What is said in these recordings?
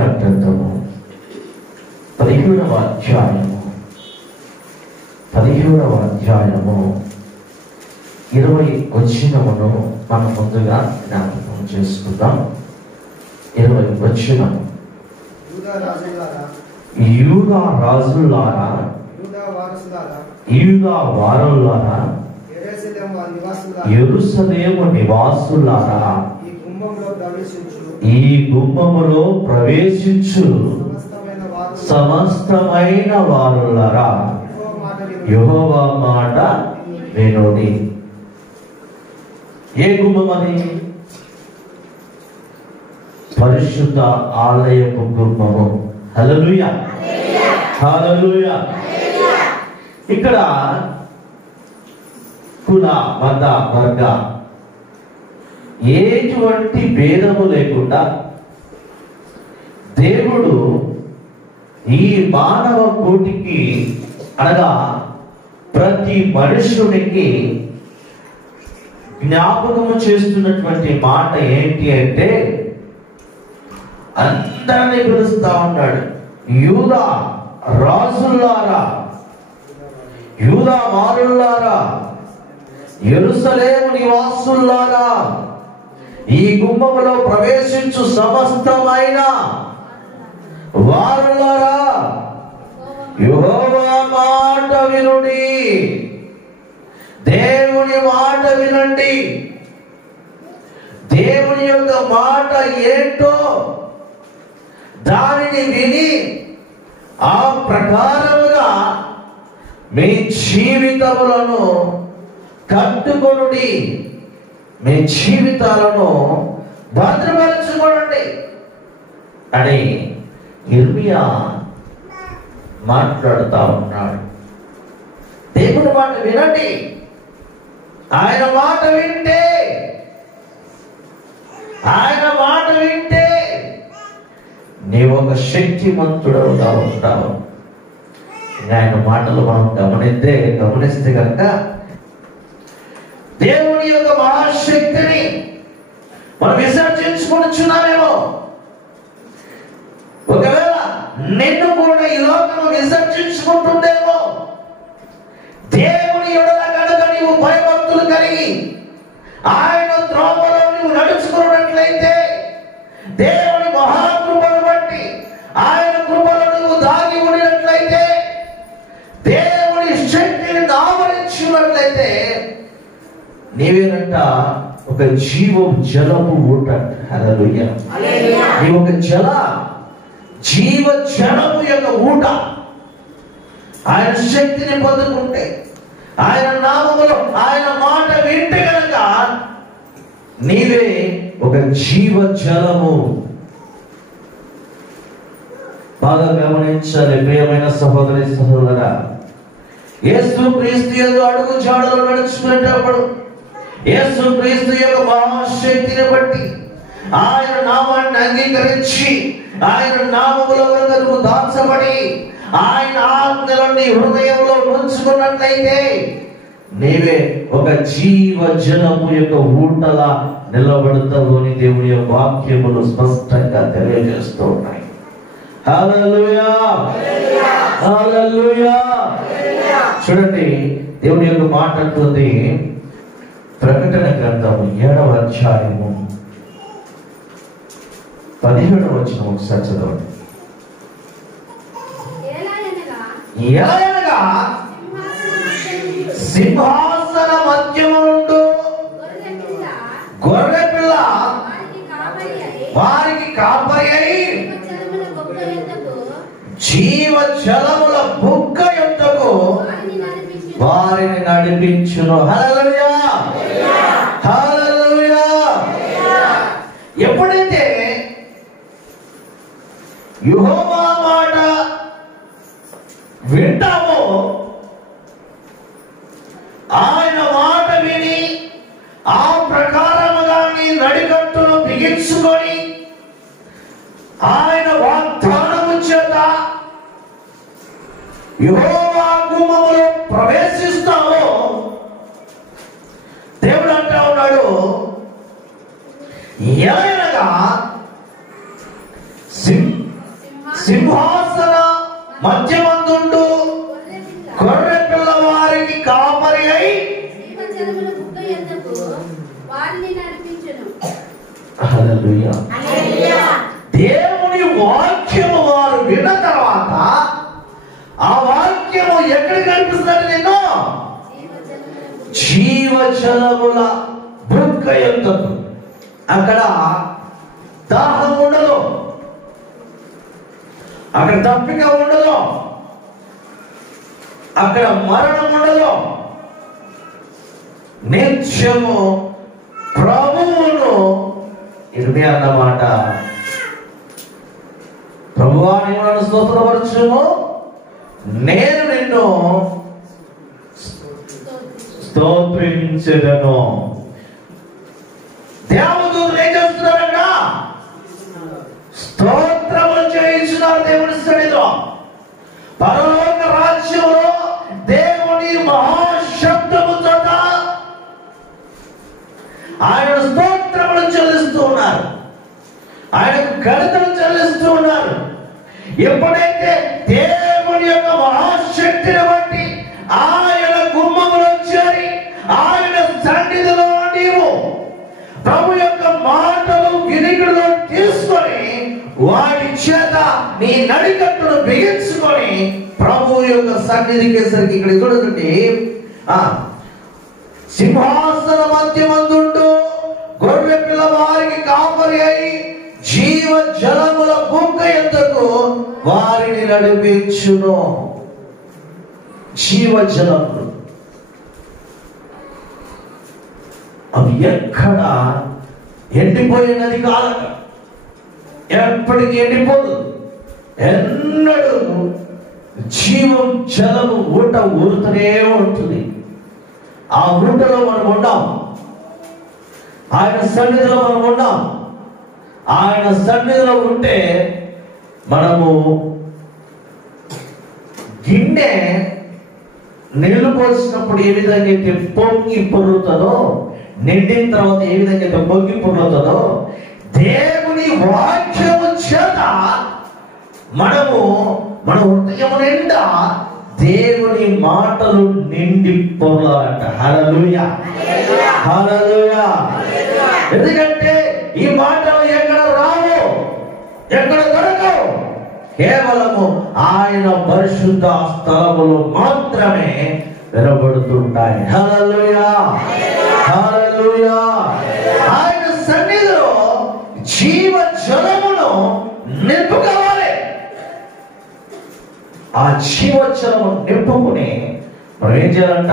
ఇర్మీయా గ్రంథము 17వ అధ్యాయము 20 వచనమును మనం ముందుగా జ్ఞాపకం చేసుకుందాం. 20 వచనము. యూదా రాజులారా, యూదా వారులారా, యెరూషలేము నివాసులారా, ఈ గుమ్మములో ప్రవేశించు సమస్తమైన వారులారా, యెహోవా మాట వినుడి. ఏ గుమ్మమని? పరిశుద్ధ ఆలయపు గుమ్మము. హల్లెలూయా, హల్లెలూయా. ఇక్కడ కుల మత వర్గ ఎటువంటి భేదము లేకుండా దేవుడు ఈ మానవ కోటికి అనగా ప్రతి మనుషునికి జ్ఞాపకము చేస్తున్నటువంటి మాట ఏంటి అంటే, అందరినీ పిలుస్తా ఉన్నాడు. యూదా రాజులారా, యూదా వారులారా, యెరూషలేము నివాసులారా, ఈ గుమ్మములో ప్రవేశించు సమస్తమైన వారులారా, యెహోవా మాట వినుడి. దేవుని మాట వినండి. దేవుని యొక్క మాట ఏంటో దానిని విని ఆ ప్రకారముగా మీ జీవితములను కట్టుకొనుడి, మీ జీవితాలను భద్రపరచుకోండి అని ఇర్మీయా మాట్లాడుతూ ఉన్నాడు. దేవుని మాట వినండి. ఆయన మాట వింటే, ఆయన మాట వింటే నీవు ఒక శక్తిమంతుడవుగా ఉంటావు. ఆయన మాటలు మనం గమనిస్తే కనుక దేవుని యొక్క మహాశక్తిని మనం విసర్జించుకుంటున్నామేమో. ఒకవేళ నిన్ను కూడా ఈ లోకము విసర్జించుకుంటుందేమో. దేవుని ఎడల కనుక నీవు భయభక్తులు కలిగి ఆయన త్రోవలో నువ్వు నడుచుకున్నట్లయితే, దేవుని మహాకృపను బట్టి ఆయన కృపలో నువ్వు దాగి ఉన్నట్లయితే, దేవుని శక్తిని ఆవరించినట్లయితే నీవేనంట ఒక జీవం జలము ఊట. హల్లెలూయా. నీవు ఒక జీవ జలము యొక్క ఊట. ఆయన శక్తిని పొందుకుంటే, ఆయన నామములో ఆయన మాట వింటే కనుక నీవే ఒక జీవ జలము. బాగా గమనించాలి ప్రియమైన సహోదరి సహోదరా. యేసు క్రీస్తు యొక్క అడుగు జాడలు నడుచుకునేటప్పుడు, యేసు క్రీస్తు యొక్క మహాశక్తిని బట్టి ఆయన నామాన్ని అంగీకరించి ఆయన నామములో నువ్వు దాచబడి ఆయన ఆజ్ఞలని హృదయంలో ఉంచుకున్నట్లయితే నీవే ఒక జీవ జలము యొక్క ఊటలా నిలబడతావు అని దేవుని యొక్క వాక్యములు స్పష్టంగా తెలియజేస్తూ ఉన్నాయి. హల్లెలూయా, హల్లెలూయా. చూడండి, దేవుని యొక్క మాట అంటుంది, ప్రకటన గ్రంథము 7వ అధ్యాయము 17వ వచనం ఒకసారి చదవండి. ఎలాగనగా సింహాసన మధ్యము నుండి గొర్రె పిల్ల వారికి కాపరి అయి జీవ జలముల బుగ్గ యొద్దకు వారిని నడిపించును. హల్లెలూయా, హల్లెలూయా. ఎప్పుడైతే యెహోవా మాట వింటామో, ఆయన మాట విని ఆ ప్రకారముగా నీ నడికట్టును బిగించుకొని ఆయన వాగ్దానము చేత యెహోవా గుమ్మములో ప్రవేశిస్తామో, దేవుడు అంటా ఉన్నాడు, ఎలాగనగా సింహాసన మధ్యమందుండు గొర్రె పిల్ల వారికి కాపరి అయి హల్లెలూయా. దేవుని వాక్యము వారు విన్న తర్వాత ఆ వాక్యము ఎక్కడ కనిపిస్తుంది? నేను జీవజలముల బుగ్గ యొద్దకు. అక్కడ దాహం ఉండదు, అక్కడ తప్పిక ఉండదు, అక్కడ మరణం ఉండదు. నిత్యము ప్రభువును ఇరుమే అన్నమాట. ప్రభువా నీవు నన్ను స్తోత్రపరచుము, నేను నిన్ను స్తోత్రించెదను. దేవదూతలు ఏం చేస్తున్నారంట? స్తోత్రములు చేయించున్నారు దేవుని సన్నిధిలో. పరలోక రాజ్యంలో దేవుని మహాశబ్దముతో ఆయన స్తోత్రములు చెల్లిస్తూ ఉన్నారు, ఆయనకు ఘనతలు చెల్లిస్తూ ఉన్నారు. ఎప్పుడైతే దేవుని యొక్క మహాశక్తిని బట్టి ఆయన గుమ్మములో చేరి ఆయన సన్నిధిలో నీవు ప్రభు యొక్క మాటలు వినికిడిలో తీసుకొని వాటి చేత నీ నడికట్టును బిగించుకొని ప్రభు యొక్క సన్నిధికి సరికి ఇక్కడ చూడండి. సింహాసన మధ్యమందుండు గొర్రె పిల్ల వారికి కాపరి అయి జీవ జలముల బుగ్గ యొద్దకు వారిని నడిపించును. జీవ జలములు అవి ఎక్కడ ఎండిపోయినది కాదట, ఎప్పటికీ ఎండిపోదు. ఎన్నడూ జీవం జలము ఊట ఊరుతూనే ఉంటుంది. ఆ ఊటలో మనం ఉన్నాం, ఆయన సన్నిధిలో మనం ఉన్నాం. ఆయన సన్నిధిలో ఉంటే మనము గిన్నె నీళ్లు పోసినప్పుడు ఏ విధంగా అయితే పొంగి పొర్లుతుందో, నిండిన తర్వాత ఏ విధంగా అయితే పొంగి పొర్లుతుందో, దేవుని వాక్యము చేత మనము మన హృదయం నిండా దేవుని మాటలు నిండి పొర్లాలంట. హల్లెలూయా, హల్లెలూయా. ఎందుకంటే ఈ మాటలు ఎక్కడ రావు, ఎక్కడ దొరకవు, కేవలము ఆయన పరిశుద్ధ స్థలములో మాత్రమే వినబడుతుంటాయి. హల్లెలూయా, హల్లెలూయా. ఆయన సన్నిధిలో జీవ జలమును నింపుకోవాలి. ఆ జీవ జలము నింపుకుని మనం ఏం చేయాలంట?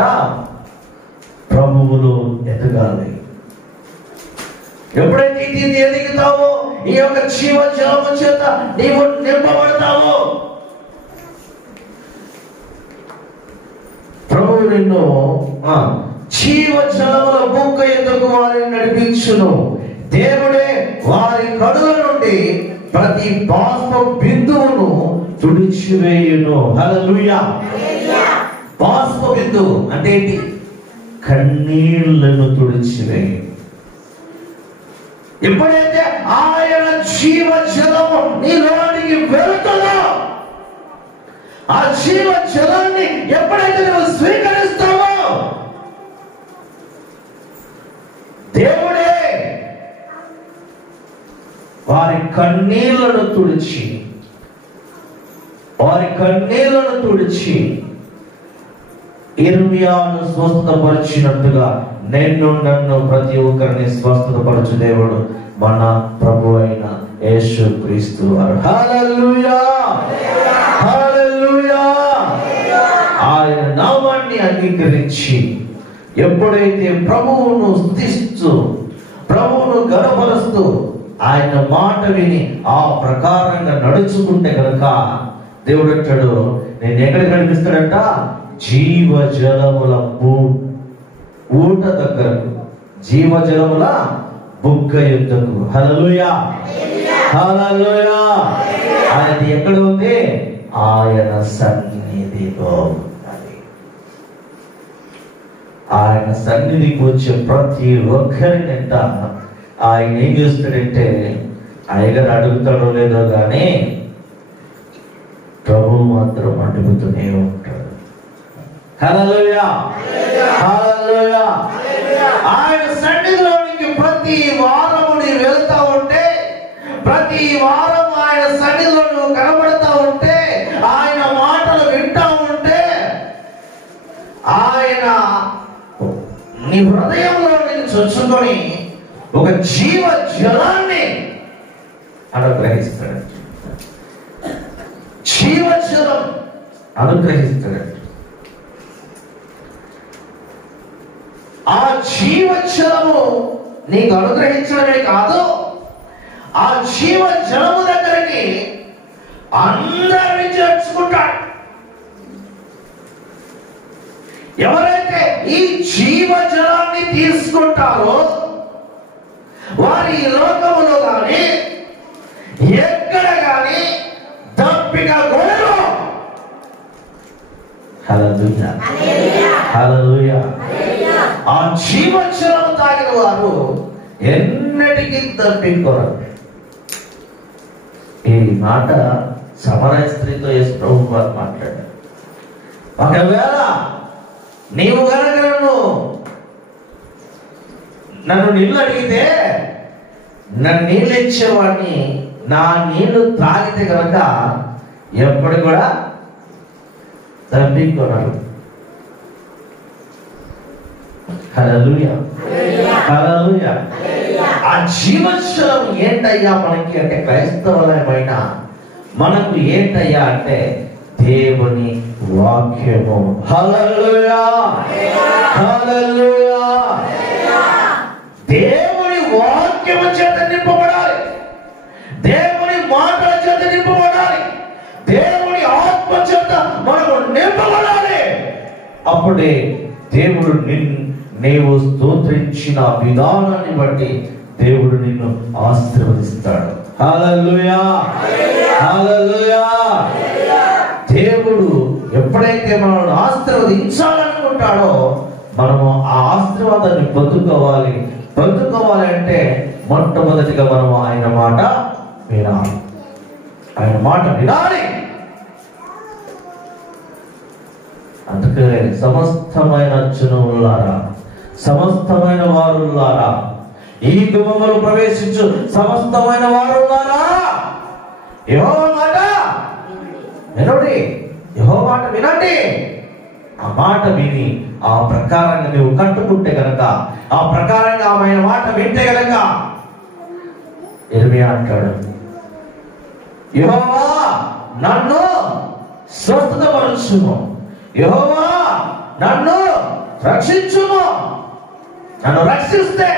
ప్రభువులో ఎదగాలి. ఎప్పుడైతే ఇది ఎదుగుతావో, ఈ యొక్క జీవ జలము చేత నీవు నింపబడతావో, ప్రభువు నిన్ను జీవ జలముల బుగ్గ యొద్దకు వారిని నడిపించును. దేవుడే వారి కడుల నుండి ప్రతి బాష్ప బిందువును తుడిచివేయును. హల్లెలూయా. బాష్ప బిందువు అంటే ఏంటి? కన్నీళ్లను తుడిచివేయు. ఎప్పుడైతే ఆయన జీవ జలము నీలోనికి వెళుతుందో, ఆ జీవ జలాన్ని ఎప్పుడైతే నువ్వు స్వీకరిస్తావో, దేవుడే వారి కన్నీళ్లను తుడిచి, వారి కన్నీళ్లను తుడిచి ఇర్మియాను స్వస్థపరిచినట్టుగా నన్ను ప్రతి ఒక్కరిని స్వస్థపరచు దేవుడు మన ప్రభు అయిన యేసు క్రీస్తు వారు. హల్లెలూయా, హల్లెలూయా. ఆయన నామాన్ని అంగీకరించి ఎప్పుడైతే ప్రభువును స్తుతిస్తూ ప్రభువును గణపరుస్తూ ఆయన మాట విని ఆ ప్రకారంగా నడుచుకుంటే కనుక దేవుడు అంటాడు, నేను ఎక్కడ కనిపిస్తాడంట? జీవ జలముల ఊట దగ్గరకు, జీవ జలముల బుగ్గ యొద్దకు. హల్లెలూయా, హల్లెలూయా. ఆయనది ఎక్కడ ఉంది? ఆయన సన్నిధిలో ఉన్నది. ఆయన సన్నిధికి వచ్చే ప్రతి ఒక్కరినంట ఆయన ఏం చేస్తాడంటే, అయ్యగారు అడుగుతాడో లేదో కానీ ప్రభువు మాత్రం అడుగుతూనే ఉంటాడు. హల్లెలూయా, హల్లెలూయా. ఆయన సన్నిధిలోనికి ప్రతి వారము నీవు వెళ్తా ఉంటే, ప్రతి వారం ఆయన సన్నిధిలో నువ్వు కనబడతా ఉంటే, ఆయన మాటలు వింటా ఉంటే, ఆయన నీ హృదయంలో నేను చొచ్చుకొని ఒక జీవ జలాన్ని అనుగ్రహిస్తాడు. జీవజలం అనుగ్రహిస్తాడు. ఆ జీవజలము నీకు అనుగ్రహించడమే కాదు, ఆ జీవజలము దగ్గరికి అందరిని చేర్చుకుంటాడు. ఎవరైతే ఈ జీవజలాన్ని తీసుకుంటారో వారి ఈ లోకములో కానీ ఎక్కడ కానీ దప్పిగా కొనరు. హల్లెలూయా, హల్లెలూయా. ఆ జీవజలం తాగిన వారు ఎన్నటికీ దప్పికొనరు. ఈ మాట సమరయ స్త్రీతో యేసు ప్రభువు వారు మాట్లాడారు. ఒకవేళ నీవు గనక నన్ను నీళ్ళు అడిగితే నన్ను నీళ్ళు ఇచ్చేవాడిని, నా నీళ్లు తాగితే కనుక ఎప్పుడు కూడా దప్పికొనరు. హల్లెలూయా, హల్లెలూయా. ఆ జీవజలం ఏంటయ్యా మనకి అంటే, క్రైస్తవులమైన మనకు ఏంటయ్యా అంటే దేవుని వాక్యము. హల్లెలూయా, హల్లెలూయా. దేవుని వాక్యము చేత నింపబడాలి, దేవుని మాటల చేత నింపబడాలి, దేవుని ఆత్మ చేత మనము నింపబడాలి. అప్పుడే దేవుడు నీవు స్తోత్రించిన విధానాన్ని బట్టి దేవుడు నిన్ను ఆశీర్వదిస్తాడు. హల్లెలూయా, హల్లెలూయా. దేవుడు ఎప్పుడైతే మనల్ని ఆశీర్వదించాలనుకుంటాడో మనము ఆ ఆశీర్వాదాన్ని పొందుకోవాలి. అంటే మొట్టమొదటిగా మనం ఆయన మాట వినాలి, ఆయన మాట వినాలి. అందుకే సమస్తమైన జనులారా, సమస్తమైన వారులారా, ఈ గుమ్మములు ప్రవేశించు సమస్తమైన వారులారా, యెహోవా మాట వినండి, యెహోవా మాట వినండి. ఆ మాట విని ఆ ప్రకారంగా నువ్వు కట్టుకుంటే గనక, ఆ ప్రకారంగా ఆయన మాట వింటే గనక, ఇర్మియా అంటాడు, యెహోవా నన్ను స్వస్థతపరచుము, యెహోవా నన్ను రక్షించుము. నన్ను రక్షిస్తే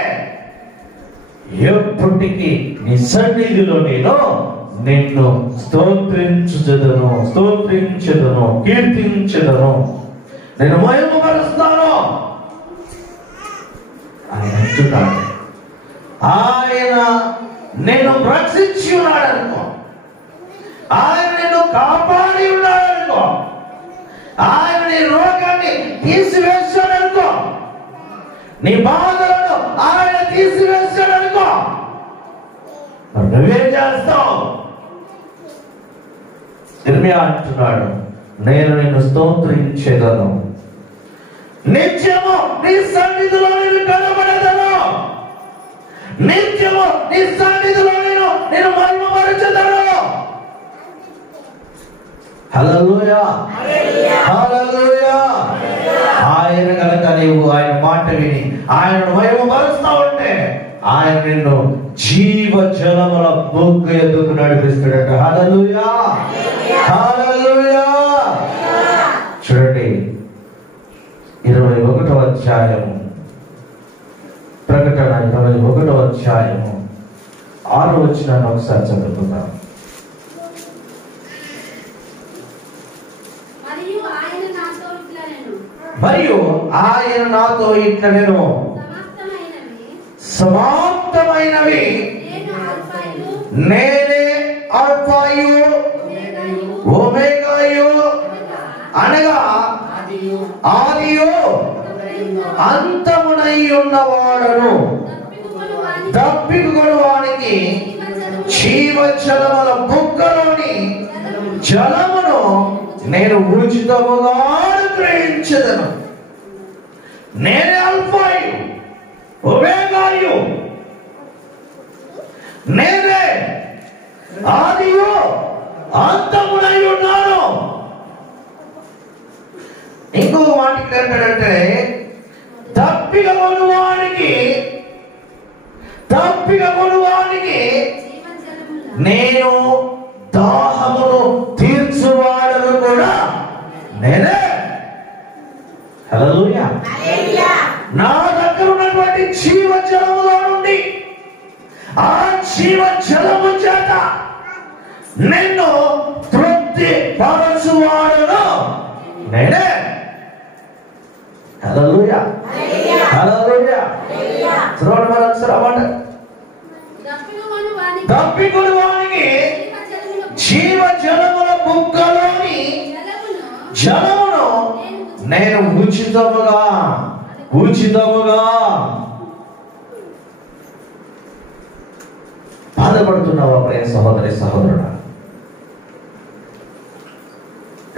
ఎప్పటికీ నీ సన్నిధిలో నేను నిన్ను స్తోత్రించుదను, కీర్తించదను, నేను మహిమపరుస్తాను. ఆయన అంటున్నాడు, ఆయన నిన్ను రక్షించి ఉన్నాడనుకో, ఆయన నిన్ను కాపాడి ఉన్నాడనుకో, ఆయన నీ రోగాన్ని తీసివేశాడనుకో, నీ బాధలను ఆయన తీసివేశాడనుకో, నువ్వేం చేస్తావు? ఇర్మియా అంటున్నాడు, నేను నిన్ను స్తోత్రించేదను, నిత్యము నీ సన్నిధిలో నేను కనబడేదను, నిత్యము నీ సన్నిధిలో నేను మహిమపరచెదను. హల్లెలూయా, హల్లెలూయా. ఆయన కనుక నీవు ఆయన మాట విని ఆయనను మహిమపరుస్తా ఉంటే ఆయన నిన్ను జీవ జలముల బుగ్గ ఎద్దుకు నడిపిస్తాడట. హల్లెలూయా, హల్లెలూయా. చూడండి 21వ అధ్యాయము, ప్రకటన 21వ అధ్యాయము 6వ వచనాన్ని ఒకసారి చదువుకుందాం. మరియు ఆయన నాతో ఇట్లా నేను సమాప్తమైనవి నేనే అల్ఫాయు ఒమేగాయు, అనగా ఆదియు అంతమునై ఉన్నవాడను, దప్పికొనువానికి జీవజలముల బుగ్గలోని జలమును నేను ఉచితముగా అనుగ్రహించదను. నేనే అల్ఫాయు ఒమేగాయు, నేనే ఆదియు అంతమునై ఉన్నాను. ఇంకో వాటికి ఏంటంటే తప్పిక కొనువానికి నేను దాహమును తీర్చువాడను కూడా నేనే. హల్లెలూయా. నా దగ్గర ఉన్నటువంటి జీవ జలములో నుండి ఆ జీవ జలము చేత నిన్ను తృప్తి పరచువాడను నేనే. హల్లెలూయా. హల్లెలూయా. శ్రవణ మరొకసారి తప్పికుని వానికి జీవ జలముల బుగ్గలోని జలమును నేను ఉచితముగా బాధపడుతున్నావా ప్రియ సహోదరి సహోదరుడా?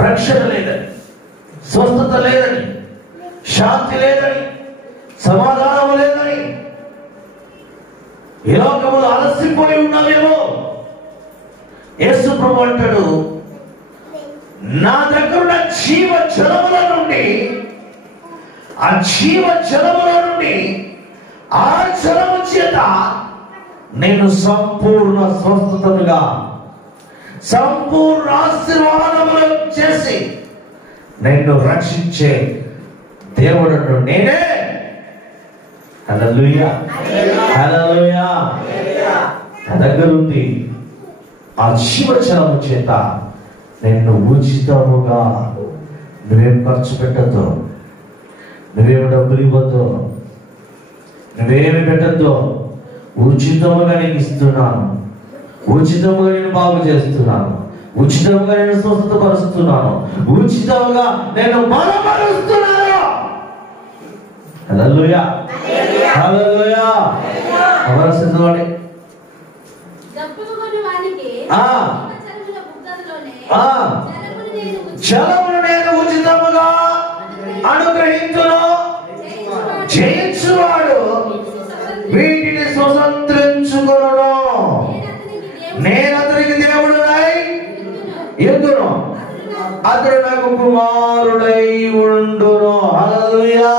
రక్షణ లేదని, స్వస్థత లేదని, శాంతి లేదని, సమాధానము లేదని, ఈ లోకములు అలసిపోయి ఉన్నావేమో. యేసు ప్రభువు అంటాడు, నా దగ్గర ఉన్న జీవ జలముల నుండి, ఆ జీవ జలముల నుండి ఆ జలము చేత నేను సంపూర్ణ స్వస్థతలుగా, సంపూర్ణ ఆశీర్వాదములు చేసి నిన్ను రక్షించే దేవుడు నేనే. హల్లెలూయా. హల్లెలూయా. నా దగ్గర ఉంది ఆ జీవజలము చేత నిన్ను ఉచితముగా, నువ్వేం ఖర్చు పెట్టద్దు, నువ్వేమి డబ్బులు ఇవ్వద్దు, నువ్వేమి పెట్టద్దు, ఉచితముగా నేను ఇస్తున్నాను, ఉచితముగా నేను బాగు చేస్తున్నాను, ఉచితముగా నేను స్వస్థతపరుస్తున్నాను, ఉచితముగా నేను బలపరుస్తున్నాను. హల్లెలూయా. హల్లెలూయా. అవరసిందోడి జలమును నేను ఉచితముగా అనుగ్రహించును. జయించువాడు వీటిని స్వతంత్రించుకొనును. నేను అతనికి దేవుడునై ఎందును, అతడు నాకు కుమారుడై ఉండును. హల్లెలూయా.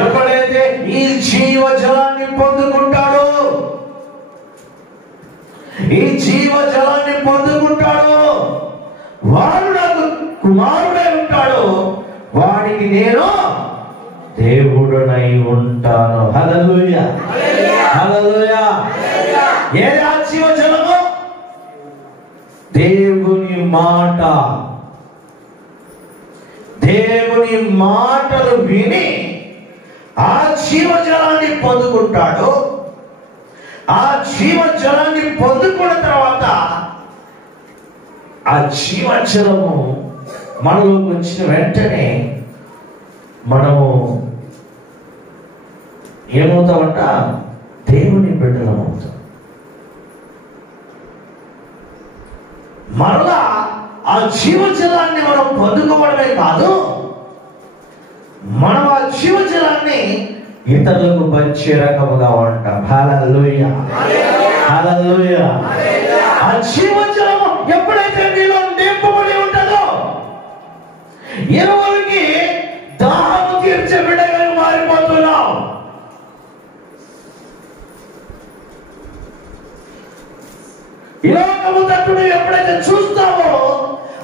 ఎప్పుడైతే ఈ జీవ జలాన్ని పొందుకుంటాడో, ఈ జీవ జలాన్ని పొందుకుంటాడో, వాడు నాకు కుమారుడై ఉంటాడు, వాడికి నేను దేవుడునై ఉంటాను. హల్లెలూయా. హల్లెలూయా. ఏది ఆ జీవ జలము? దేవుని మాట. దేవుని మాటలు విని ఆ జీవజలాన్ని పొందుకుంటాడు. ఆ జీవజలాన్ని పొందుకున్న తర్వాత ఆ జీవజలము మనలోకి వచ్చిన వెంటనే మనము ఏమవుతామంట? దేవుని బిడ్డలమవుతాం. మరలా ఆ జీవజలాన్ని మనం పొందుకోవడమే కాదు, మనం ఆ జీవజలాన్ని ఇతరులకు పంచే రకముగా ఉంటాం. హల్లెలూయా. హల్లెలూయా. ఆ జీవజలము ఎప్పుడైతే నీలో నింపబడి ఉంటుందో, ఇరువురికి దాహము తీర్చే బిడ్డగా మారిపోతున్నాం. ఈ లోకము తట్టును ఎప్పుడైతే చూస్తావో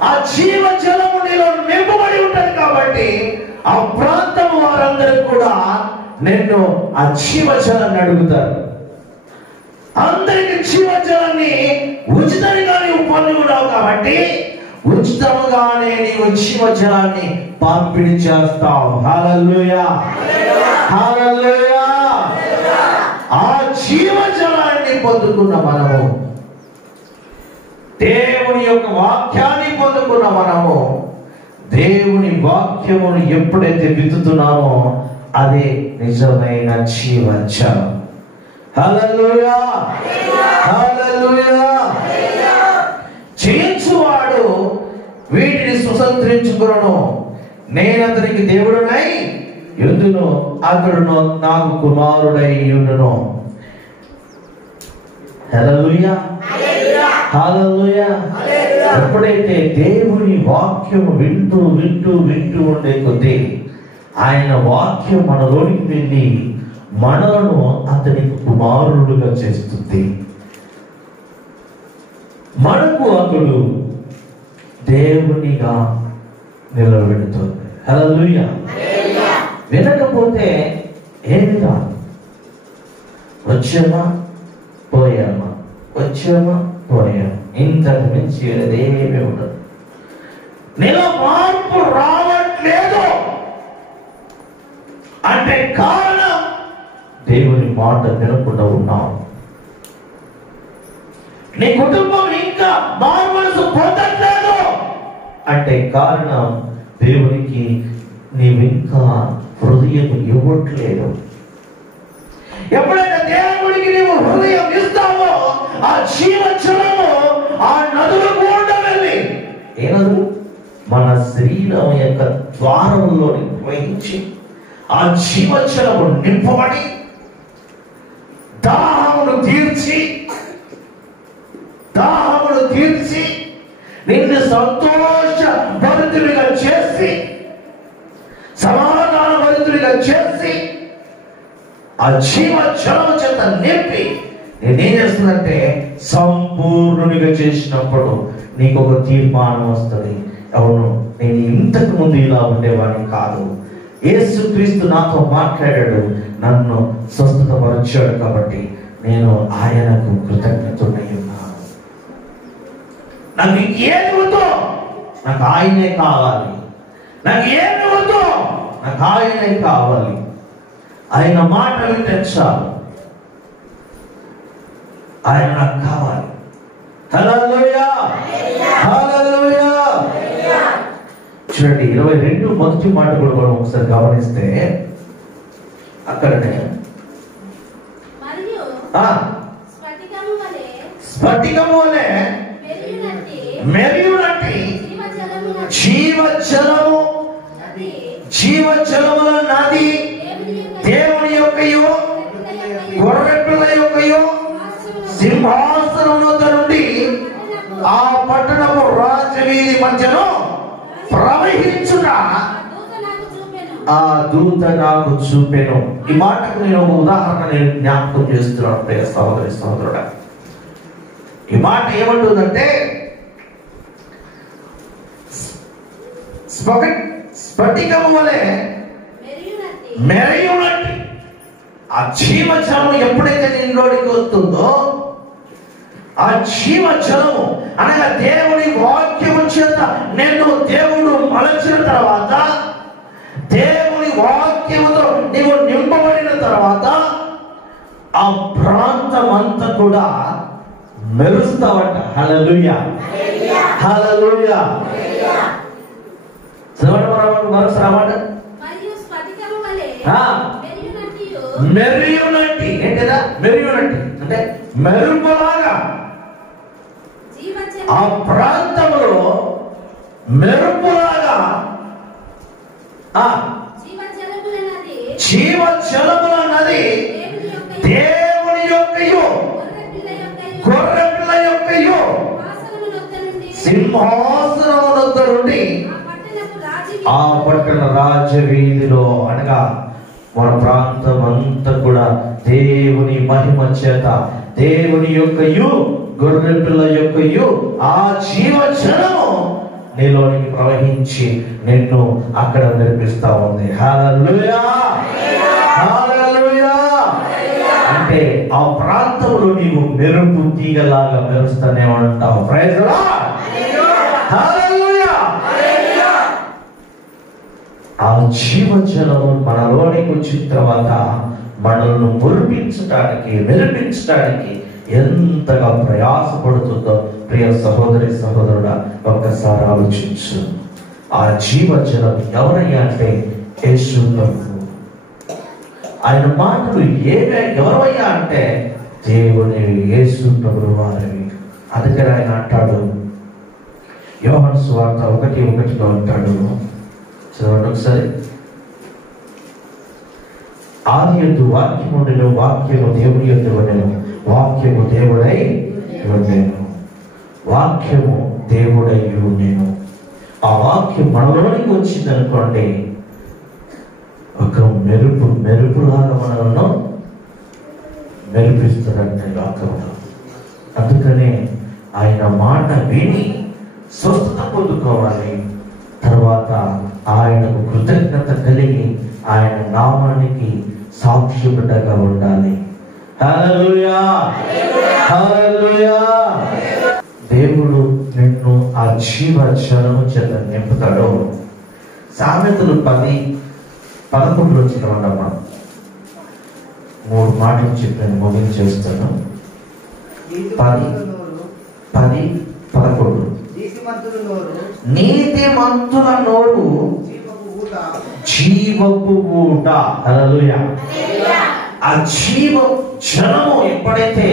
ఆ జీవ జలము నీలో నింపబడి ఉంటుంది. కాబట్టి ఆ ప్రాంతం వారందరూ కూడా నిన్ను ఆ జీవజలాన్ని అడుగుతారు. అందరికి జీవజలాన్ని ఉచితంగా నీవు పొందుకున్నావు కాబట్టి ఉచితంగానే నీవు జీవజలాన్ని పంపిణీ చేస్తావు. హల్లెలూయా. హల్లెలూయా. ఆ జీవజలాన్ని పొందుకున్న మనము, దేవుని యొక్క వాక్యాన్ని పొందుకున్న మనము, దేవుని వాక్యమును ఎప్పుడైతే విత్తుతున్నామో అదే నిజమైన జీవజలం. హల్లెలూయా. హల్లెలూయా. జయించువాడు వీటిని స్వతంత్రించుకును. నేను అతనికి దేవుడునై యుందును, అతడును నాకు కుమారుడై యుండును. హల్లెలూయా, హల్లెలూయా. ఎప్పుడైతే దేవుని వాక్యం వింటూ వింటూ వింటూ ఉండే కొద్దీ ఆయన వాక్యం మనలోనికి వెళ్ళి మనలను అతనికి కుమారుడుగా చేస్తుంది. మనకు అతడు దేవునిగా నిలబెడుతుంది. హల్లెలూయా. వినకపోతే ఏమి రాదు. వచ్చామా పోయామా, వచ్చామా పోయామా, ఇంతకు మించి ఏమీ ఉండదు. నీలో మార్పు రావట్లేదు అంటే కారణం దేవుని మాట వినకుండా ఉన్నావు. నీ కుటుంబం ఇంకా మార్మనసు పొందట్లేదు అంటే కారణం దేవునికి నీవు ఇంకా హృదయం ఇవ్వట్లేదు. ఎప్పుడైతే దేవుడికి నీవు హృదయం ఇస్తావో ఆ జీవజలము ఆ నదులు కూడా వెళ్ళి, ఏ నదులు? మన శరీరం యొక్క ద్వారంలోని ప్రవహించి ఆ జీవజలము నింపబడి దాహమును తీర్చి నిన్ను సంతోష భరితుడిగా చేసి సమాధాన భరితుడిగా చేసి ఆ జీవజలము చేత నింపి నేనేం చేస్తుందంటే సంపూర్ణునిగా చేసినప్పుడు నీకు ఒక తీర్మానం వస్తుంది. అవును, నేను ఇంతకు ముందు ఇలా ఉండేవాడిని కాదు. యేసుక్రీస్తు నాతో మాట్లాడాడు, నన్ను స్వస్థతపరిచాడు, కాబట్టి నేను ఆయనకు కృతజ్ఞతుడై ఉన్నాను. నాకు ఏది వద్దు, నాకు ఆయనే కావాలి. నాకు ఏమి వద్దు, నాకు ఆయనే కావాలి. ఆయన మాట వింటే చాలు, ఆయన నాకు కావాలి. హల్లెలూయా, హల్లెలూయా. చూడండి 22 మొదటి మాట కూడా మనం ఒకసారి గమనిస్తే అక్కడనే స్ఫటికము వలె మెరియునట్టి జీవజలముల నది దేవుని యొక్కయు గొర్రెపిల్ల యొక్కయు సింహాసనము వద్ద నుండి ఆ పట్టణపు రాజవీధి మధ్యలో ప్రవహించుట ఆ దూత నాకు చూపెను. ఈ మాటకు నేను ఒక ఉదాహరణ జ్ఞాపకం చేస్తున్నాను ప్రియ సహోదరి సహోదరుడా. ఈ మాట ఏమంటుందంటే స్ఫటికము వలె మెరియునట్టి ఆ జీవజలము ఎప్పుడైతే నిన్నోడికి వస్తుందో ఆ జీవజలము అనగా దేవుని వాక్యము చేత నేను దేవుడు మలచిన తర్వాత, దేవుని వాక్యముతో నీవు నింపబడిన తర్వాత ఆ ప్రాంతం అంతా కూడా మెరుస్తావట. హల్లెలూయా, హల్లెలూయా. మరోసారి అన్నమాట మెరియునట్టి ఏంటిదా? మెరియునట్టి అంటే మెరుపులాగా ఆ ప్రాంతంలో మెరుపులాగా జీవజలముల నది దేవుని యొక్కయు గొర్రెపిల్ల యొక్కయు సింహాసనమునొద్ద నుండి ఆ పట్టణ రాజవీధిలో, అనగా మన ప్రాంతం అంతా కూడా దేవుని మహిమ చేత దేవుని యొక్కయు గొర్రెపిల్ల యొక్కయు ఆ జీవజలము నీలోనికి ప్రవహించి నిన్ను అక్కడ నిర్మిస్తా ఉంది. హల్లెలూయా, హల్లెలూయా. అంటే ఆ ప్రాంతంలో నీవు మెరుపు తీగలాగా మెరుస్తూనే ఉంటావు. ప్రైజ్ ది లార్డ్, హల్లెలూయా. ఆ జీవజలము మనలోనికి వచ్చిన తర్వాత మనల్ని మురిపించడానికి మెరిపించడానికి ఎంతగా ప్రయాసపడుతుందో ప్రియ సహోదరి సహోదరుడా ఒక్కసారి ఆలోచించు. ఆ జీవజలం ఎవరయ్యా అంటే యేసు ప్రభువు. ఆయన మాటలు ఎవరయ్యా అంటే దేవుని యేసు ప్రభువు వారివి. అందుకని ఆయన అంటాడు, యోహాను సువార్త 1:1 అంటాడు, చదవండి ఒకసారి. ఆది యందు వాక్యము ఉండెను, వాక్యము దేవుని యందు ఉండెను, వాక్యము దేవుడై ఉండెను. వాక్యము దేవుడై ఉండెను. ఆ వాక్యం మనలోనికి వచ్చింది అనుకోండి, ఒక మెరుపులాగా మనలను మెరిపిస్తాడంటే లోకంలో. అందుకనే ఆయన మాట విని స్వస్థత పొందుకోవాలి. తర్వాత ఆయనకు కృతజ్ఞత కలిగి ఆయన నామానికి సాక్షిగా ఉండాలి. హల్లెలూయా, హల్లెలూయా. దేవుడు నిన్ను ఆ జీవ జలము చేత నింపుతాడు. సామెతలు 10:11 చదవండమ్మా. 3 మాటలు చెప్పాను, ముగించేస్తాను. 10:11 నీతిమంతుల నోరు జీవపు ఊట. హల్లెలూయా. ఆ జీవ జలము ఎప్పుడైతే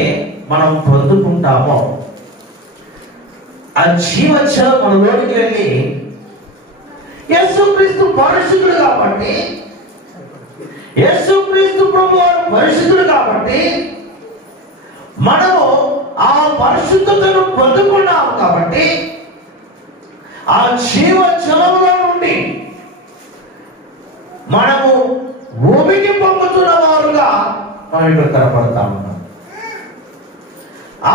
మనం పొందుకుంటామో, ఆ జీవ జలం మనలోనికి వెళ్ళి, యేసుక్రీస్తు పరిశుద్ధుడు కాబట్టి, యేసుక్రీస్తు ప్రభువారు పరిశుద్ధుడు కాబట్టి, మనము ఆ పరిశుద్ధతను పొందుకున్నాము కాబట్టి, ఆ జీవ జలంలో నుండి మనము భూమికి పంపుతున్న వారుగా మనం ఇక్కడ కనపడతా ఉన్నాం.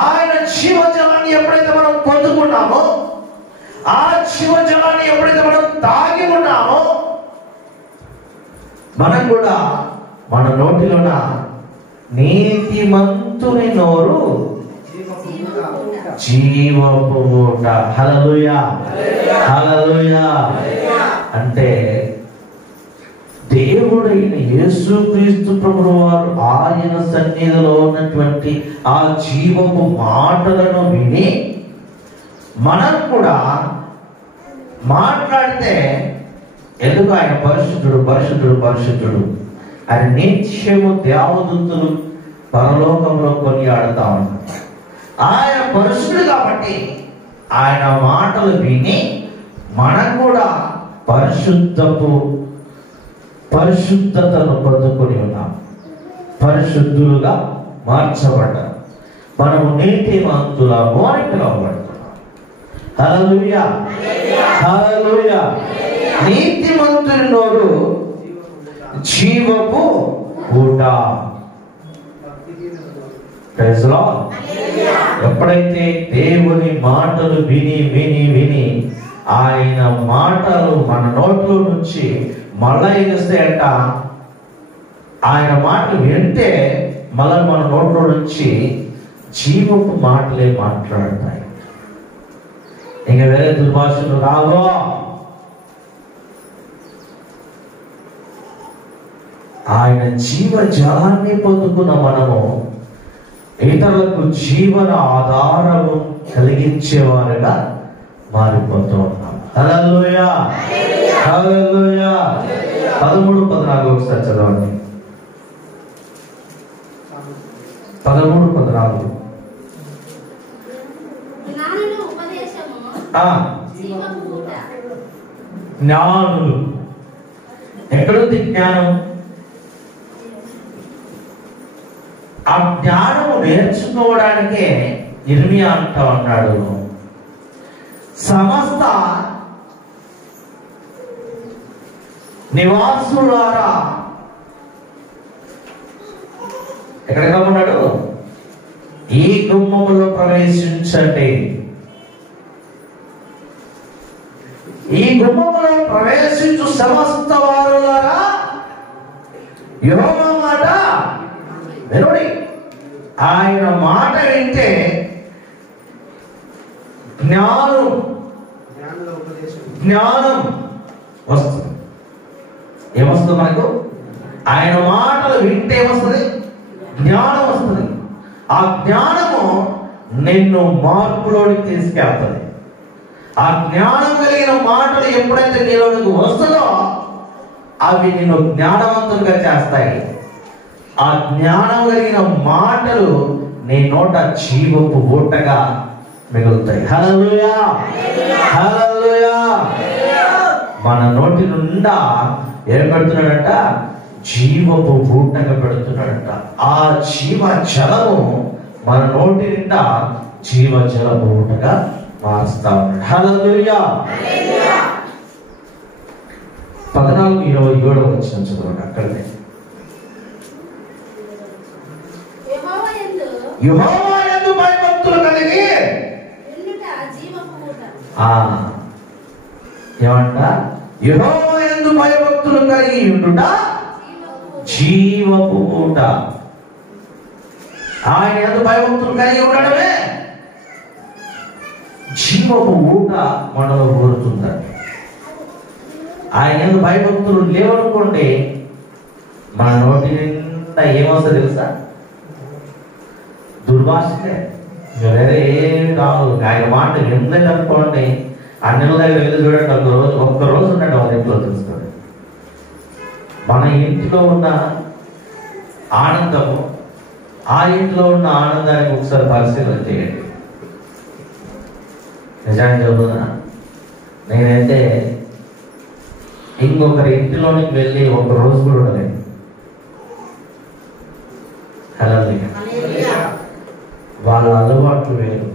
ఆయన జీవజలాన్ని ఎప్పుడైతే మనం పొందుకున్నామో, ఆ జీవజలాన్ని ఎప్పుడైతే మనం తాగి ఉన్నామో, మనం కూడా మన నోటిలోన నీతిమంతుని నోరు జీవపు ఊట. హల్లెలూయా, హల్లెలూయా. అంటే దేవుడైన యేసుక్రీస్తు ప్రభువు వారు ఆయన సన్నిధిలో ఉన్నటువంటి ఆ జీవపు మాటలను విని మనం కూడా మాట్లాడితే, ఎందుకు ఆయన పరిశుద్ధుడు పరిశుద్ధుడు పరిశుద్ధుడు అని నిత్యము దేవదూతలు పరలోకంలో కొనియాడుతా ఉంటారు. ఆయన పరిశుద్ధుడు కాబట్టి ఆయన మాటలు విని మనం కూడా పరిశుద్ధతను పొందుకొని ఉన్నాం. పరిశుద్ధులుగా మార్చబడ్డాం. మనము నీతిమంతులము అని పిలువబడుతున్నాం. హల్లెలూయా, హల్లెలూయా. నీతిమంతుని నోరు జీవపు ఊట. Praise Lord. ఎప్పుడైతే దేవుని మాటలు విని విని విని ఆయన మాటలు మన నోట్లో నుంచి మళ్ళా ఎగస్తాయంట, ఆయన మాటలు వింటే మళ్ళా మన నోట్లో నుంచి జీవపు మాటలే మాట్లాడతాయి. ఇంకా వేరే దుర్భాషలు రావో. ఆయన జీవ జలాన్ని పొందుకున్న మనము ఇతరులకు జీవన ఆధారము కలిగించేవారుగా మారిపోతూ ఉన్నాం. హల్లెలూయా, హల్లెలూయా. 13-14 ఒకసారి చదవండి. 13-14. జ్ఞానులు. ఎక్కడుంది జ్ఞానం? ఆ జ్ఞానము నేర్చుకోవడానికే ఇర్మియా అంటా ఉన్నాడు, సమస్త నివాసులారా. ఎక్కడికి ఉన్నాడు? ఈ గుమ్మములో ప్రవేశించండి. ఈ గుమ్మములో ప్రవేశించు సమస్త వారులారా, యెహోవా మాట వినుడి. ఆయన మాట వింటే జ్ఞానం వస్తుంది. ఏమొస్తుంది మనకు? ఆయన మాటలు వింటే ఏమొస్తుంది? జ్ఞానం వస్తుంది. ఆ జ్ఞానము నిన్ను మార్పులోకి తీసుకెళ్తుంది. ఆ జ్ఞానం కలిగిన మాటలు ఎప్పుడైతే నీలోనికి వస్తుందో అవి నిన్ను జ్ఞానవంతులుగా చేస్తాయి. ఆ జ్ఞానం కలిగిన మాటలు నీ నోట జీవపు ఊటగా మిగులుతాయి. హల్లెలూయా, హల్లెలూయా. మన నోటి నుండా ఏం పెడుతున్నాడంట? జీవపు ఊటగా పెడుతున్నాడంట. ఆ జీవ జలము మన నోటి నిండా జీవ జలపు ఊటగా మారుస్తా ఉన్నాడు. హల్లెలూయా. 14:27 వచ్చిన చదవండి. అక్కడనే యెహోవా యందు భయభక్తులు కలిగి ఏమంట? యెహోవా యందు భయభక్తులు కలిగి ఉండుట జీవపు ఊట. ఆయన యందు భయభక్తులు కలిగి ఉండడమే జీవపు ఊట మనలో ఊరుతుందండి. ఆయన యందు భయభక్తులు లేవనుకోండి, మన నోటి నిండా ఏమవుతుంది తెలుసా? దుర్భాషలే, వేరే ఏమి రాదు. ఆయన మాట ఎందుకనుకోండి, అన్నిల దగ్గర వెళ్ళి చూడండి, ఒక్కరోజు ఉన్నాడు వాళ్ళ ఇంట్లో తెలుసుకోండి. మన ఇంట్లో ఉన్న ఆనందము, ఆ ఇంట్లో ఉన్న ఆనందానికి ఒకసారి పరిశీలన చేయండి. నిజానికి చెబుతున్నా, నేనైతే ఇంకొకరి ఇంటిలోనికి వెళ్ళి ఒక రోజు కూడా ఉండలేదు. హల్లెలూయా. వాళ్ళ అలవాట్లు వేరు,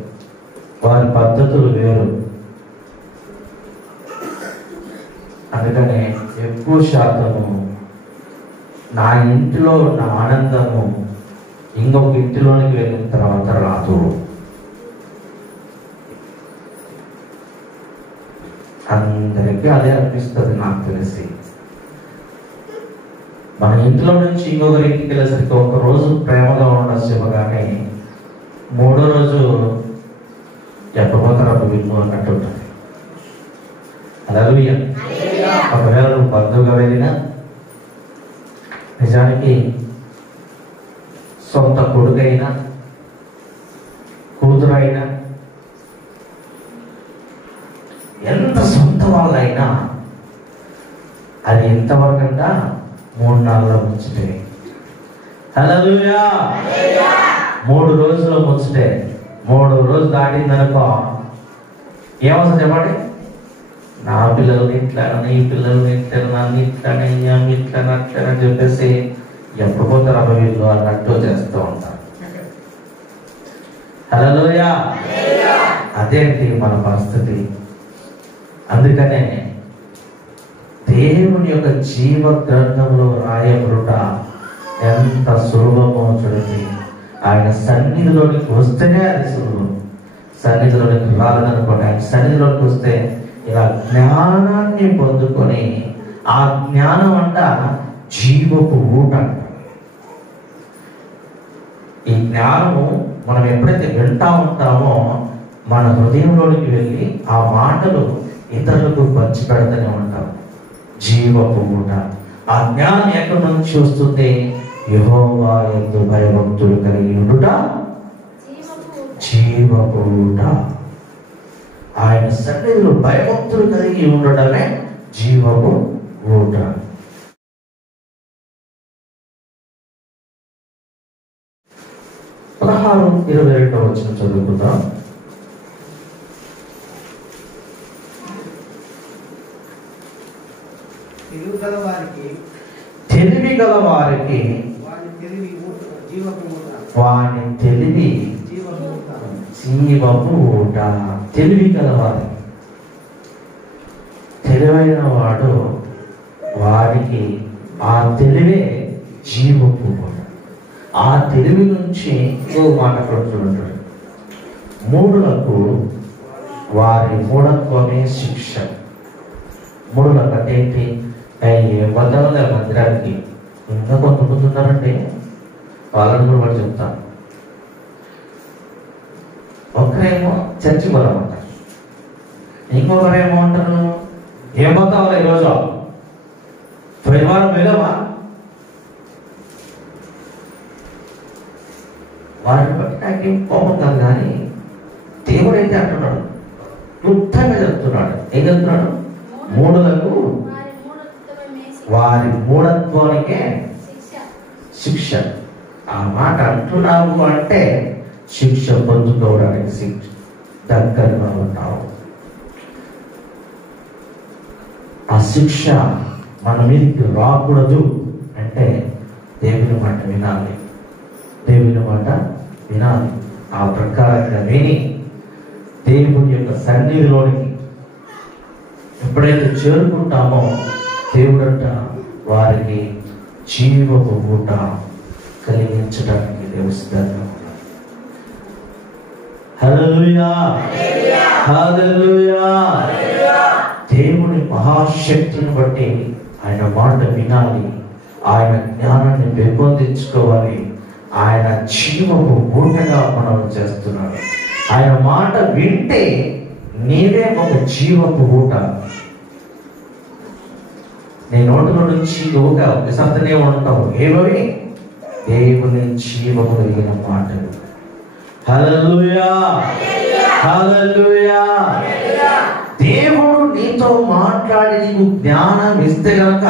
వారి పద్ధతులు వేరు. అందుకనే ఎక్కువ శాతము నా ఇంటిలో ఉన్న ఆనందము ఇంకొక ఇంటిలోనికి వెళ్ళిన తర్వాత రాదు. అందరికీ అదే అనిపిస్తుంది నాకు తెలిసి. మన ఇంట్లో నుంచి ఇంకొకరి ఇంటికి వెళ్ళేసరికి ఒక రోజు ప్రేమగా ఉండొచ్చు, కానీ మూడో రోజు చెప్పబోతారు అప్పుడు విన్ను అన్నట్టు ఉంటుంది. హల్లెలూయా. ఒకవేళ నువ్వు బంధువుగా వెళ్ళినా, నిజానికి సొంత కొడుకైనా కూతురైనా ఎంత సొంత వాళ్ళైనా అది ఎంతవరకంట 3 నాళ్ళ ముచ్చటే. హల్లెలూయా. 3 రోజుల ముచ్చటే. 3వ రోజు దాటిందనుకో ఏమవుతుంది చెప్పండి? నా పిల్లల్ని ఇట్లా, నీ పిల్లల్ని ఇట్లా, నన్ను ఇట్లానే, ఇట్లా అట్లని చెప్పేసి ఎప్పుడు పోతారు అబ్బా వీళ్ళు అన్నట్టు చేస్తూ ఉంటారు. హల్లెలూయా. అదేంటి మన పరిస్థితి. అందుకనే దేవుని యొక్క జీవ గ్రంథంలో రాయబడుట ఎంత సులభమో చూడండి. ఆయన సన్నిధిలోనికి వస్తేనే అది సులభం. సన్నిధిలోనికి రాలేదనుకోండి, ఆయన సన్నిధిలోకి వస్తే ఇలా జ్ఞానాన్ని పొందుకొని, ఆ జ్ఞానం అంట జీవపు ఊట. ఈ జ్ఞానము మనం ఎప్పుడైతే వింటా ఉంటామో మన హృదయంలోనికి వెళ్ళి ఆ మాటలు ఇతరులకు పంచిపెడుతూనే ఉంటాం. జీవపు ఊట. ఆ జ్ఞానం ఎక్కడి నుంచి వస్తుంది? యెహోవా యందు భయభక్తులు కలిగి ఉండుట జీవపు ఊట. ఆయన సన్నిధిలో భయభక్తులు కలిగి ఉండడమే జీవపు ఊట. 16:22 వచనం చదువుకుందాం. తెలివి గల వారికి వాని తెలివి జీవపు ఊట. తెలివి గలవారు, తెలివైన వాడు, వారికి ఆ తెలివే జీవపు ఊట. ఆ తెలివి నుంచి ఇంకో మాట చూడండి, మూఢులకు వారి మూఢత్వమే శిక్ష. మూఢులకు అంటే ఏంటి? వదలలే మందిరానికి. ఇంకా కొంతమంది ఉన్నారంటే వాళ్ళని కూడా వాడు చెప్తాను. ఒకరేమో చర్చి బలమంటారు, ఇంకొకరేమో అంటారు ఏమవుతావు ఈరోజు పరివారం వెళ్ళావా. వారిని బట్టి నాకేం కోపం కాదు, కానీ దేవుడు అయితే అంటున్నాడు, క్లుప్తంగా చెప్తున్నాడు. ఏం చెప్తున్నాడు? మూఢులకు వారి మూఢత్వానికే శిక్ష. ఆ మాట అంటున్నావు అంటే శిక్ష పొందుకోవడానికి దగ్గరగా ఉన్నావు. ఆ శిక్ష మన మీదకి రాకూడదు అంటే దేవుని మాట వినాలి, దేవుని మాట వినాలి. ఆ ప్రకారంగా విని దేవుని యొక్క సన్నిధిలోనికి ఎప్పుడైతే చేరుకుంటామో దేవుడంట వారికి జీవపు ఊట కలిగించడానికి దేవుస్తాను. హల్లెలూయా, హల్లెలూయా. దేవుని మహాశక్తిని బట్టి ఆయన మాట వినాలి, ఆయన జ్ఞానాన్ని పెంపొందించుకోవాలి. ఆయన జీవపు ఊటగా మనం చేస్తున్నాడు. ఆయన మాట వింటే నీవే ఒక జీవపు ఊట. నీ నోటిలో నుంచి ఊట విసర్తనే ఉంటావు. ఏమవి? దేవుని జీవము కలిగిన మాటలు. హల్లెలూయా, హల్లెలూయా. దేవుడు నీతో మాట్లాడి నీకు జ్ఞానం ఇస్తే గనక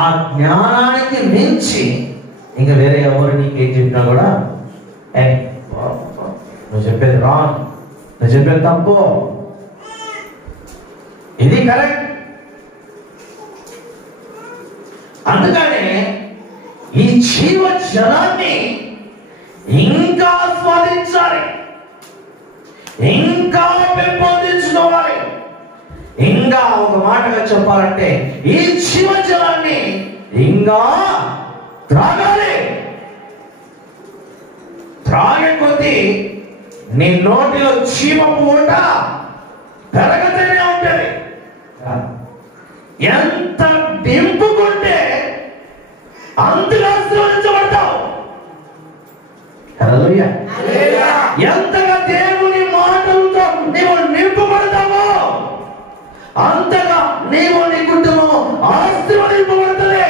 ఆ జ్ఞానానికి మించి ఇంకా వేరే ఎవరు నీకేం చెప్పినా కూడా నువ్వు చెప్పేది రాంగ్, నువ్వు చెప్పేది తప్పు, ఇది కరెక్ట్. అందుకనే ఈ జీవ జలాన్ని ఇంకా ఆస్వాదించాలి, ఇంకా పెంపొందించుకోవాలి. ఇంకా ఒక మాటగా చెప్పాలంటే ఈ జీవ జలాన్ని ఇంకా త్రాగాలి. త్రాగే కొద్దీ నీ నోటిలో జీవపు ఊట పెరగతూనే ఉంటుంది. ఎంత నింపుకుంటే అంతగా ఆశీర్వదించబడతావు. హల్లెలూయా. ఎంతగా దేవుని మాటలతో నీవు నింపబడతావో అంతగా నీవు నీ కుటుంబం ఆశీర్వదింపబడుతుంది.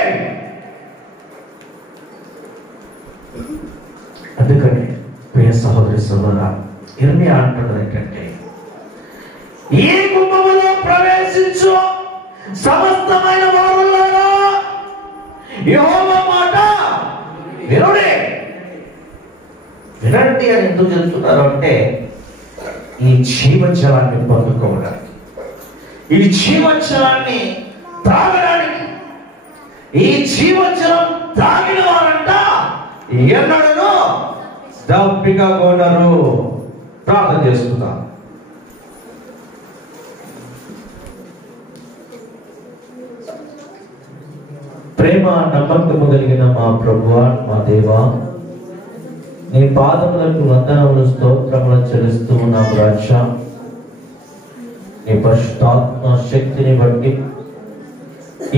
అందుకని ప్రియ సహోదరి సహోదరా, ఇర్మియా అంటున్నది ఏంటంటే, ఈ కుంభములో ప్రవేశించు సమస్తమైన వారులారా యెహోవా మాట వినుడి. వినండి అని ఎందుకు చెప్తున్నారు అంటే ఈ జీవజలాన్ని పొందుకోవడానికి, ఈ జీవజలాన్ని తాగడానికి. ఈ జీవజలం తాగిన వారంట ఎన్నడను దప్పిక కొనరు. ప్రార్థన చేసుకుందాం. ప్రేమ నమ్మకము కలిగిన మా ప్రభువా, మా దేవా, నీ పాదములకు వందనములు స్తోత్రములు చెల్లిస్తూ ఉన్నాం రాజా. నీ పరిశుద్ధాత్మ శక్తిని బట్టి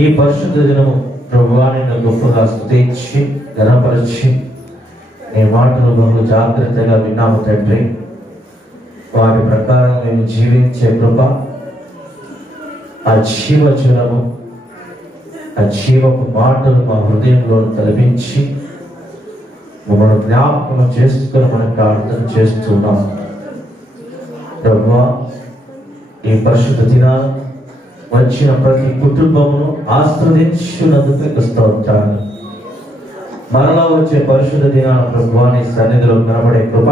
ఈ పరిశుద్ధ దినము ప్రభువా నిన్ను గొప్పగా స్తుతించి ఘనపరిచి నీ మాటలు బహు జాగ్రత్తగా విన్నాము తండ్రి. వాటి ప్రకారం మేము జీవించే కృప, ఆ జీవజలము, ఆ జీవపు మాటలు మా హృదయంలో తలపించి మమ్మల్ని జ్ఞాపకం చేసుకుని మనం ప్రార్థన చేస్తున్నాం ప్రభువా. ఈ పరిశుద్ధ దినాలు వచ్చిన ప్రతి కుటుంబమును ఆశీర్వదించినందుకు స్తోత్రాలు. మరలా వచ్చే పరిశుద్ధ దినాల ప్రభువా నీ సన్నిధిలో కనబడే కృప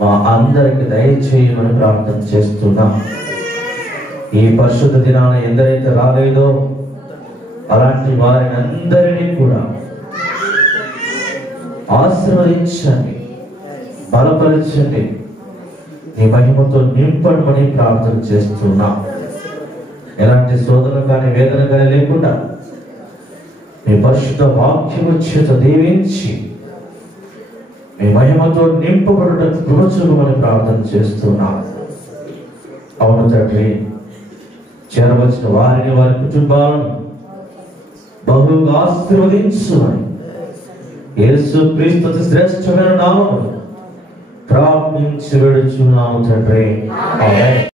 మా అందరికి దయచేయమని ప్రార్థన చేస్తున్నాం. ఈ పరిశుద్ధ దినాన ఎందరైతే రాలేదో అలాంటి వారిని అందరినీ కూడా ఆశీర్వదించండి, బలపరచండి, నీ మహిమతో నింపడమని ప్రార్థన చేస్తున్నా. ఎలాంటి శోధన కానీ వేదన కానీ లేకుండా మీ పరిశుద్ధ వాక్యము చేత దీవించి మీ మహిమతో నింపబడటం కృపచూపమని ప్రార్థన చేస్తున్నా. అవును తండ్రి, చేరవలసిన వారిని వారి కుటుంబాలను బహుగా ఆశీర్వదించుమని యేసు క్రీస్తు శ్రేష్టమైన నామములో ప్రార్థించి వేడుచున్నాము తండ్రి. ఆమేన్.